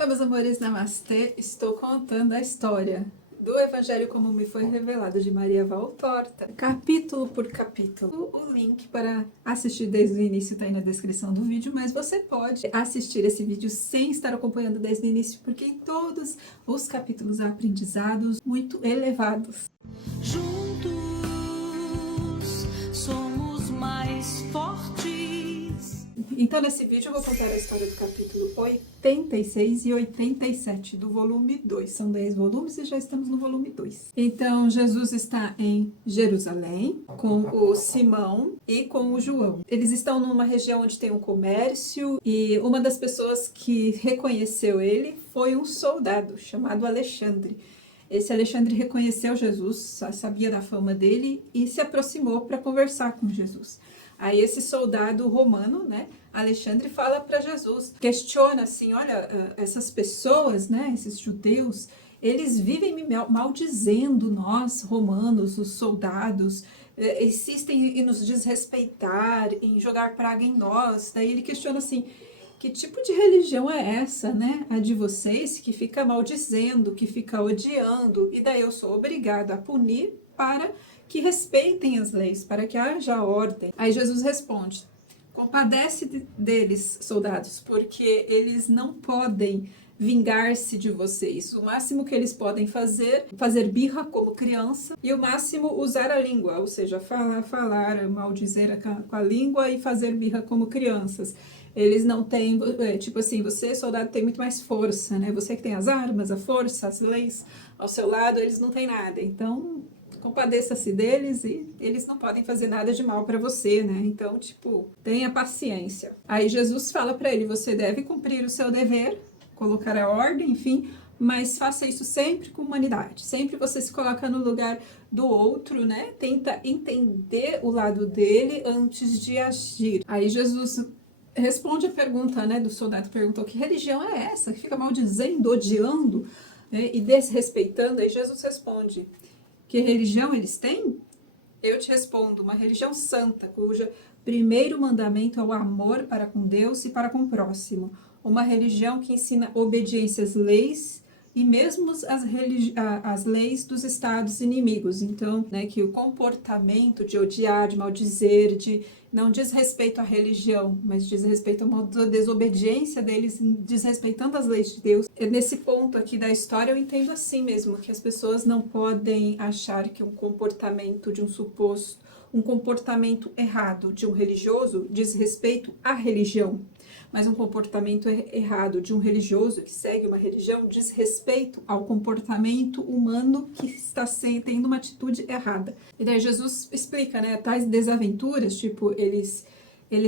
Oi, meus amores, namastê. Estou contando a história do Evangelho como me foi revelado de Maria Valtorta, capítulo por capítulo. O link para assistir desde o início está aí na descrição do vídeo, mas você pode assistir esse vídeo sem estar acompanhando desde o início, porque em todos os capítulos há aprendizados muito elevados. Juntos somos mais fortes. Então, nesse vídeo eu vou contar a história do capítulo 86 e 87 do volume 2. São 10 volumes e já estamos no volume 2. Então, Jesus está em Jerusalém com o Simão e com o João. Eles estão numa região onde tem um comércio e uma das pessoas que reconheceu ele foi um soldado chamado Alexandre. Esse Alexandre reconheceu Jesus, sabia da fama dele e se aproximou para conversar com Jesus. Aí esse soldado romano, né, Alexandre, fala para Jesus, questiona assim, olha, essas pessoas, né, esses judeus, eles vivem me maldizendo nós, romanos, os soldados, insistem em nos desrespeitar, em jogar praga em nós. Daí ele questiona assim, que tipo de religião é essa, né? A de vocês que fica maldizendo, que fica odiando, e daí eu sou obrigado a punir para que respeitem as leis, para que haja ordem. Aí Jesus responde, compadece deles, soldados, porque eles não podem vingar-se de vocês. O máximo que eles podem fazer birra como criança, e o máximo usar a língua, ou seja, falar, maldizer com a língua e fazer birra como crianças. Eles não têm, tipo assim, você, soldado, tem muito mais força, né? Você que tem as armas, a força, as leis ao seu lado, eles não têm nada. Então, compadeça-se deles e eles não podem fazer nada de mal para você, né? Então, tipo, tenha paciência. Aí Jesus fala para ele, você deve cumprir o seu dever, colocar a ordem, enfim, mas faça isso sempre com humanidade. Sempre você se coloca no lugar do outro, né? Tenta entender o lado dele antes de agir. Aí Jesus responde a pergunta, né, do soldado, perguntou, que religião é essa? Que fica maldizendo, odiando, né, e desrespeitando? Aí Jesus responde, que religião eles têm? Eu te respondo, uma religião santa, cuja primeiro mandamento é o amor para com Deus e para com o próximo. Uma religião que ensina obediência às leis e mesmo as leis dos estados inimigos. Então, né, que o comportamento de odiar, de maldizer, de não diz respeito à religião, mas diz respeito à desobediência deles, desrespeitando as leis de Deus. Nesse ponto aqui da história eu entendo assim mesmo, que as pessoas não podem achar que um comportamento de um comportamento errado de um religioso diz respeito à religião. Mas um comportamento errado de um religioso que segue uma religião diz respeito ao comportamento humano que está tendo uma atitude errada. E daí Jesus explica, né, tais desaventuras, tipo, eles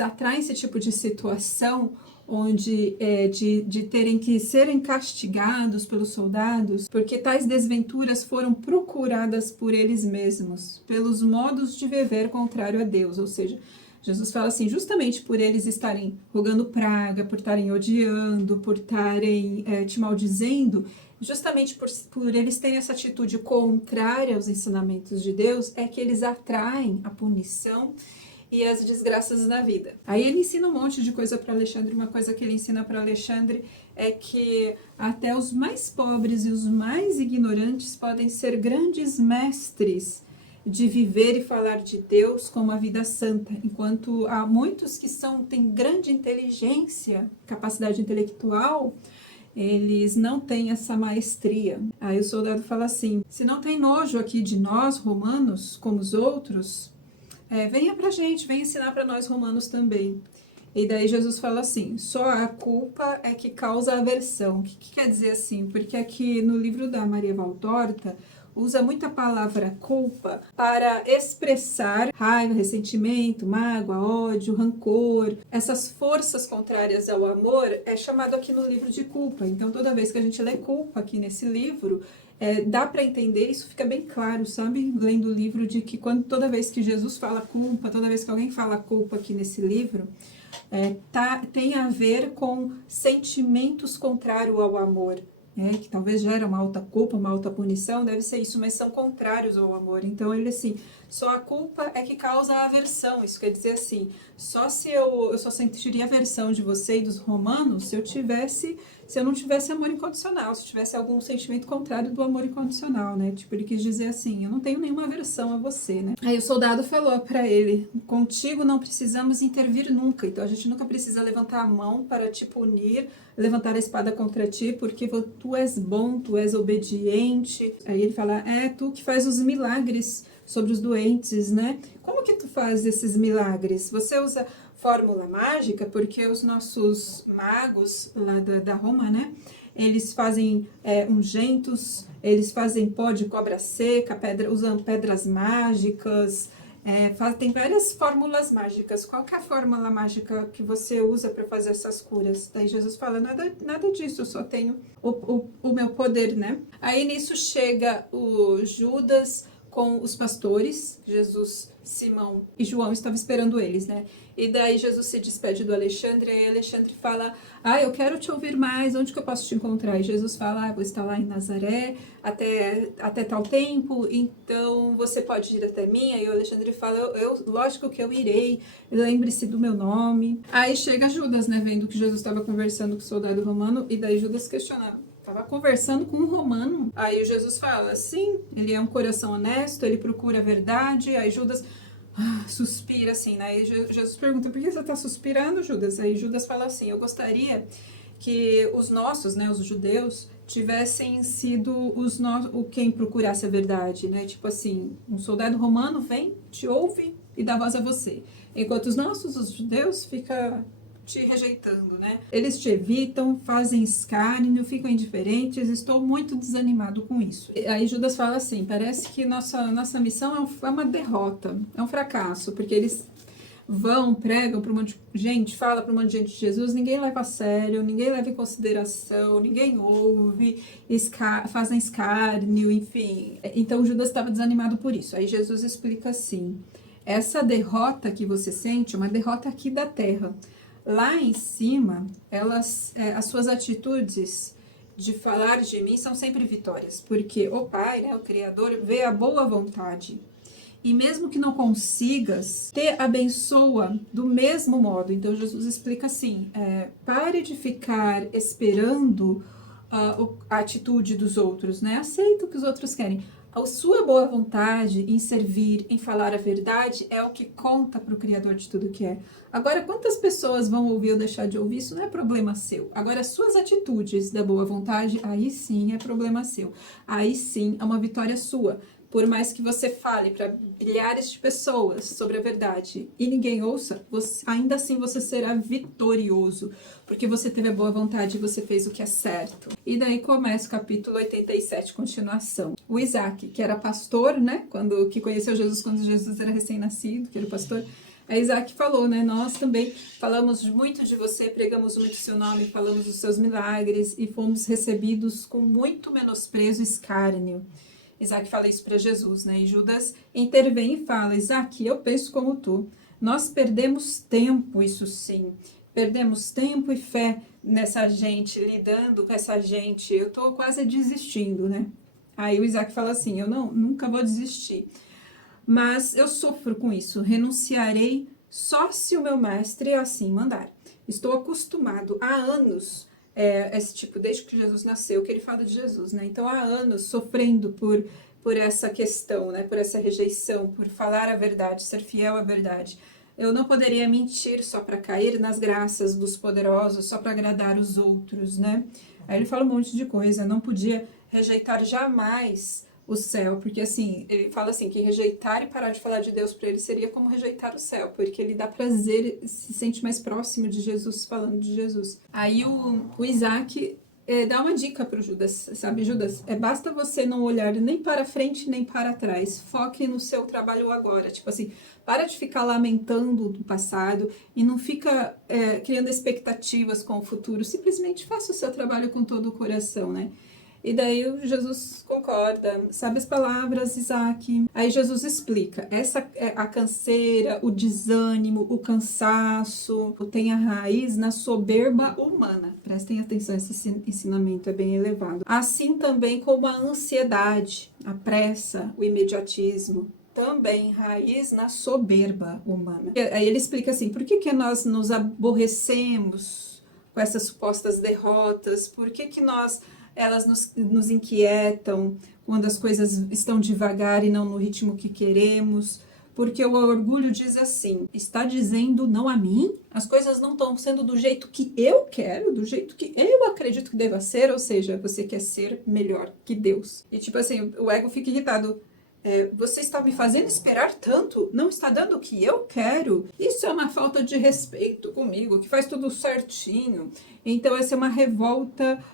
atraem esse tipo de situação onde de terem que serem castigados pelos soldados, porque tais desventuras foram procuradas por eles mesmos, pelos modos de viver contrário a Deus, ou seja, Jesus fala assim, justamente por eles estarem rogando praga, por estarem odiando, por estarem te maldizendo, justamente por eles terem essa atitude contrária aos ensinamentos de Deus, é que eles atraem a punição e as desgraças na vida. Aí ele ensina um monte de coisa para Alexandre, uma coisa que ele ensina para Alexandre é que até os mais pobres e os mais ignorantes podem ser grandes mestres de viver e falar de Deus como a vida santa, enquanto há muitos que têm grande inteligência, capacidade intelectual, eles não têm essa maestria. Aí o soldado fala assim, se não tem nojo aqui de nós, romanos, como os outros, venha pra gente, venha ensinar para nós romanos também. E daí Jesus fala assim, só a culpa é que causa aversão. O que quer dizer assim? Porque aqui no livro da Maria Valtorta, usa muito a palavra culpa para expressar raiva, ressentimento, mágoa, ódio, rancor. Essas forças contrárias ao amor é chamado aqui no livro de culpa. Então, toda vez que a gente lê culpa aqui nesse livro, dá para entender, isso fica bem claro, sabe? Lendo o livro, de que toda vez que Jesus fala culpa, toda vez que alguém fala culpa aqui nesse livro, tem a ver com sentimentos contrários ao amor. Que talvez gera uma alta culpa, uma alta punição, deve ser isso, mas são contrários ao amor. Então ele assim, só a culpa é que causa a aversão, isso quer dizer assim, só se eu só sentiria aversão de você e dos romanos se eu tivesse se eu não tivesse amor incondicional, se tivesse algum sentimento contrário do amor incondicional, né? Tipo, ele quis dizer assim, eu não tenho nenhuma aversão a você, né? Aí o soldado falou pra ele, contigo não precisamos intervir nunca, então a gente nunca precisa levantar a mão para te punir, levantar a espada contra ti, porque tu és bom, tu és obediente. Aí ele fala, é tu que faz os milagres sobre os doentes, né? Como que tu faz esses milagres? Você usa fórmula mágica? Porque os nossos magos lá da Roma, né? Eles fazem ungüentos, eles fazem pó de cobra seca, usam pedras mágicas, tem várias fórmulas mágicas. Qual que é a fórmula mágica que você usa para fazer essas curas? Daí Jesus fala, nada disso, eu só tenho o meu poder, né? Aí nisso chega o Judas com os pastores, Jesus, Simão e João estavam esperando eles, né? E daí Jesus se despede do Alexandre, e aí Alexandre fala, eu quero te ouvir mais, onde que eu posso te encontrar? E Jesus fala, vou estar lá em Nazaré até tal tempo, então você pode ir até mim. Aí o Alexandre fala, lógico que eu irei, lembre-se do meu nome. Aí chega Judas, né, vendo que Jesus estava conversando com o soldado romano, e daí Judas questiona, estava conversando com um romano. Aí o Jesus fala, sim, ele é um coração honesto, ele procura a verdade. Aí Judas suspira assim, né? Aí Jesus pergunta, por que você está suspirando, Judas? Aí Judas fala assim, eu gostaria que os nossos, né, os judeus, tivessem sido quem procurasse a verdade, né? Tipo assim, um soldado romano vem, te ouve e dá voz a você. Enquanto os judeus, ficam te rejeitando, né? Eles te evitam, fazem escárnio, ficam indiferentes, estou muito desanimado com isso. E aí Judas fala assim, parece que nossa missão é uma derrota, é um fracasso, porque eles pregam para um monte de gente, fala para um monte de gente de Jesus, ninguém leva a sério, ninguém leva em consideração, ninguém ouve, fazem escárnio, enfim. Então Judas estava desanimado por isso. Aí Jesus explica assim, essa derrota que você sente é uma derrota aqui da terra. Lá em cima, as suas atitudes de falar de mim são sempre vitórias, porque o Pai, né, o Criador, vê a boa vontade. E mesmo que não consigas, te abençoa do mesmo modo. Então Jesus explica assim, pare de ficar esperando a atitude dos outros, né? Aceita o que os outros querem. A sua boa vontade em servir, em falar a verdade, é o que conta para o Criador de tudo que é. Agora, quantas pessoas vão ouvir ou deixar de ouvir, isso não é problema seu. Agora, as suas atitudes da boa vontade, aí sim é problema seu. Aí sim é uma vitória sua. Por mais que você fale para milhares de pessoas sobre a verdade e ninguém ouça, ainda assim você será vitorioso, porque você teve a boa vontade e você fez o que é certo. E daí começa o capítulo 87, continuação. O Isaac, que era pastor, né, que conheceu Jesus quando Jesus era recém-nascido, que era o pastor, Isaac falou, né, nós também falamos muito de você, pregamos muito o seu nome, falamos dos seus milagres e fomos recebidos com muito menosprezo e escárnio. Isaac fala isso para Jesus, né? E Judas intervém e fala, Isaac, eu penso como tu. Nós perdemos tempo, isso sim. Perdemos tempo e fé nessa gente, lidando com essa gente. Eu tô quase desistindo, né? Aí o Isaac fala assim, eu nunca vou desistir. Mas eu sofro com isso. Renunciarei só se o meu mestre assim mandar. Estou acostumado há anos esse tipo, desde que Jesus nasceu, que ele fala de Jesus, né? Então, há anos sofrendo por essa questão, né? Por essa rejeição, por falar a verdade, ser fiel à verdade. Eu não poderia mentir só para cair nas graças dos poderosos, só para agradar os outros, né? Aí ele fala um monte de coisa, não podia rejeitar jamais o céu, porque assim, ele fala assim, que rejeitar e parar de falar de Deus para ele seria como rejeitar o céu, porque ele dá prazer, se sente mais próximo de Jesus, falando de Jesus. Aí o Isaac dá uma dica para o Judas, sabe, Judas, basta você não olhar nem para frente nem para trás, foque no seu trabalho agora, tipo assim, para de ficar lamentando do passado e não fica criando expectativas com o futuro, simplesmente faça o seu trabalho com todo o coração, né? E daí Jesus concorda, sabe as palavras, Isaac? Aí Jesus explica, essa a canseira, o desânimo, o cansaço, tem a raiz na soberba humana. Prestem atenção, esse ensinamento é bem elevado. Assim também como a ansiedade, a pressa, o imediatismo, também raiz na soberba humana. Aí ele explica assim, por que nós nos aborrecemos com essas supostas derrotas? Por que elas nos inquietam quando as coisas estão devagar e não no ritmo que queremos? Porque o orgulho diz assim, está dizendo não a mim? As coisas não estão sendo do jeito que eu quero, do jeito que eu acredito que deva ser, ou seja, você quer ser melhor que Deus. E tipo assim, o ego fica irritado. Você está me fazendo esperar tanto? Não está dando o que eu quero? Isso é uma falta de respeito comigo, que faz tudo certinho. Então essa é uma revolta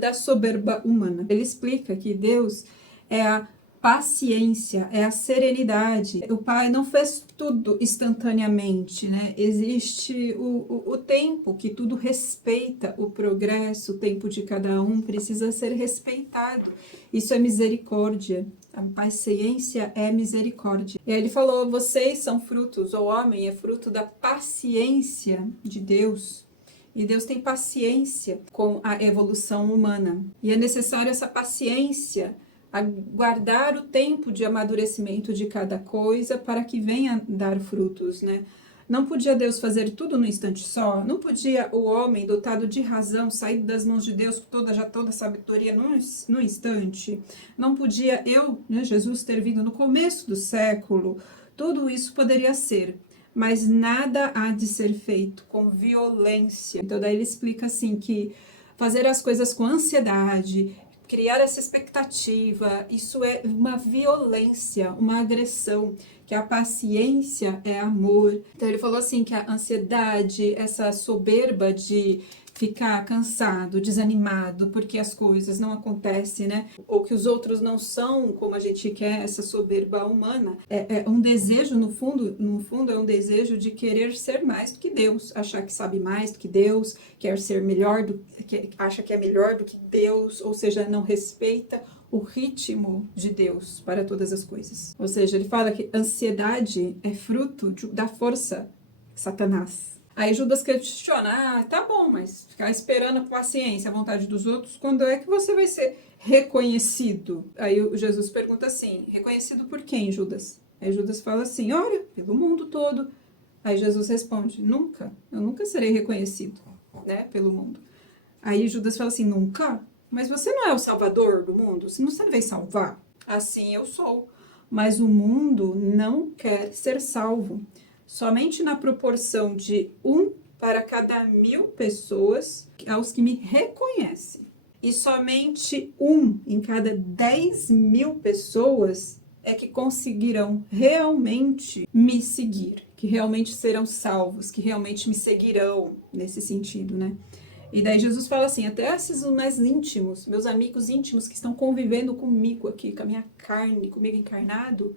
da soberba humana. Ele explica que Deus é a paciência, é a serenidade. O Pai não fez tudo instantaneamente, né? Existe o tempo, que tudo respeita o progresso, o tempo de cada um precisa ser respeitado. Isso é misericórdia. A paciência é misericórdia. E aí ele falou, vocês são frutos, o homem é fruto da paciência de Deus. E Deus tem paciência com a evolução humana. E é necessário essa paciência, aguardar o tempo de amadurecimento de cada coisa para que venha dar frutos, né? Não podia Deus fazer tudo no instante só? Não podia o homem dotado de razão sair das mãos de Deus com toda a sabedoria no instante? Não podia Jesus, ter vindo no começo do século? Tudo isso poderia ser, mas nada há de ser feito com violência. Então daí ele explica assim que fazer as coisas com ansiedade, criar essa expectativa, isso é uma violência, uma agressão, que a paciência é amor. Então ele falou assim que a ansiedade, essa soberba de ficar cansado, desanimado, porque as coisas não acontecem, né? Ou que os outros não são como a gente quer, essa soberba humana. É um desejo, no fundo é um desejo de querer ser mais do que Deus, achar que sabe mais do que Deus, quer ser melhor, acha que é melhor do que Deus, ou seja, não respeita o ritmo de Deus para todas as coisas. Ou seja, ele fala que ansiedade é fruto da força de Satanás. Aí Judas questiona, tá bom, mas ficar esperando a paciência, a vontade dos outros, quando é que você vai ser reconhecido? Aí Jesus pergunta assim, reconhecido por quem, Judas? Aí Judas fala assim, olha, pelo mundo todo. Aí Jesus responde, nunca, eu nunca serei reconhecido, né, pelo mundo. Aí Judas fala assim, nunca? Mas você não é o salvador do mundo? Você não veio salvar? Assim eu sou. Mas o mundo não quer ser salvo. Somente na proporção de 1 para cada 1000 pessoas aos que me reconhecem. E somente 1 em cada 10.000 pessoas é que conseguirão realmente me seguir, que realmente serão salvos, que realmente me seguirão nesse sentido, né? E daí Jesus fala assim, até esses mais íntimos, meus amigos íntimos que estão convivendo comigo aqui, com a minha carne, comigo encarnado,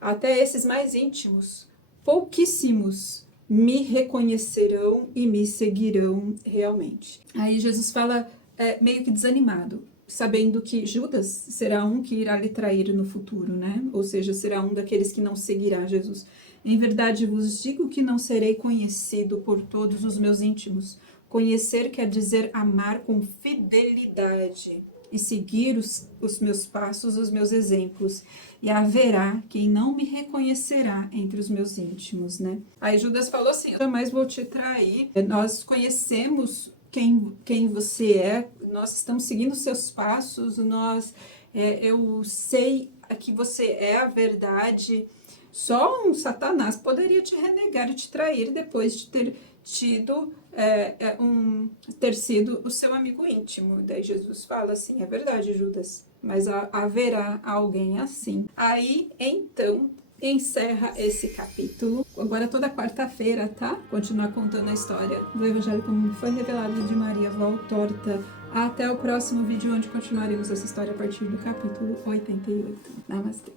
até esses mais íntimos, pouquíssimos me reconhecerão e me seguirão realmente. Aí Jesus fala meio que desanimado, sabendo que Judas será um que irá lhe trair no futuro, né? Ou seja, será um daqueles que não seguirá Jesus. Em verdade vos digo que não serei conhecido por todos os meus íntimos. Conhecer quer dizer amar com fidelidade e seguir os meus passos, os meus exemplos. E haverá quem não me reconhecerá entre os meus íntimos, né? Aí Judas falou assim, eu jamais vou te trair. Nós conhecemos quem você é, nós estamos seguindo seus passos, eu sei que você é a verdade. Só um Satanás poderia te renegar e te trair depois de ter ter sido o seu amigo íntimo. Daí Jesus fala assim, é verdade, Judas, mas haverá alguém assim. Aí, então, encerra esse capítulo. Agora toda quarta-feira, tá? Continuar contando a história do Evangelho como foi revelado de Maria Valtorta. Até o próximo vídeo, onde continuaremos essa história a partir do capítulo 88. Namastê.